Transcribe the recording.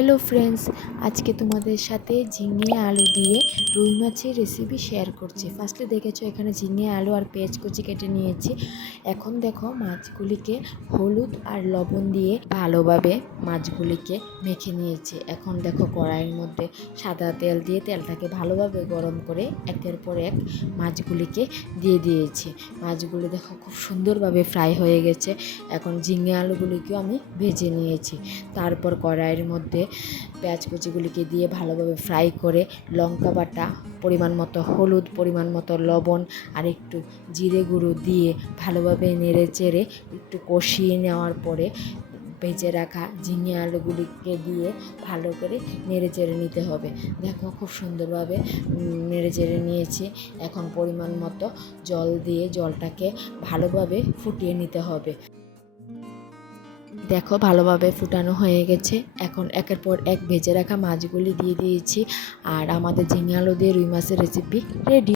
Hello friends, আজকে তোমাদের সাথে ঝিঙে আলু দিয়ে রুই মাছের রেসিপি শেয়ার করছি। ফার্স্টে দেখেছো এখানে ঝিঙে আলু আর পেঁয়াজ কুচি কেটে নিয়েছি। এখন দেখো মাছগুলিকে হলুদ আর লবণ দিয়ে ভালোভাবে মাছগুলিকে মেখে নিয়েছি। এখন দেখো কড়াইয়ের মধ্যে সাদা তেল দিয়ে তেলটাকে ভালোভাবে গরম করে একের পর এক মাছগুলিকে দিয়ে দিয়েছি। মাছগুলি দেখো খুব সুন্দরভাবে ফ্রাই হয়ে গেছে। এখন ঝিঙে আলুগুলিকেও আমি ভেজে নিয়েছি। তারপর কড়াইয়ের মধ্যে পেঁয়াজ কুচিগুলিকে দিয়ে ভালোভাবে ফ্রাই করে লঙ্কা বাটা, পরিমাণ মতো হলুদ, পরিমাণ মতো লবণ আর একটু জিরে গুঁড়ো দিয়ে ভালোভাবে নেড়ে চেড়ে একটু কষিয়ে নেওয়ার পরে ভেজে রাখা ঝিঙে আলুগুলিকে দিয়ে ভালো করে নেড়ে চেড়ে নিতে হবে। দেখো খুব সুন্দরভাবে নেড়ে চেড়ে নিয়েছি। এখন পরিমাণ মতো জল দিয়ে জলটাকে ভালোভাবে ফুটিয়ে নিতে হবে। দেখো ভালোভাবে ফুটানো হয়ে গেছে। এখন একের পর এক ভেজে রাখা মাছগুলি দিয়ে দিয়েছি আর আমাদের ঝিঙে আলু দিয়ে রুই মাছের রেসিপি রেডি।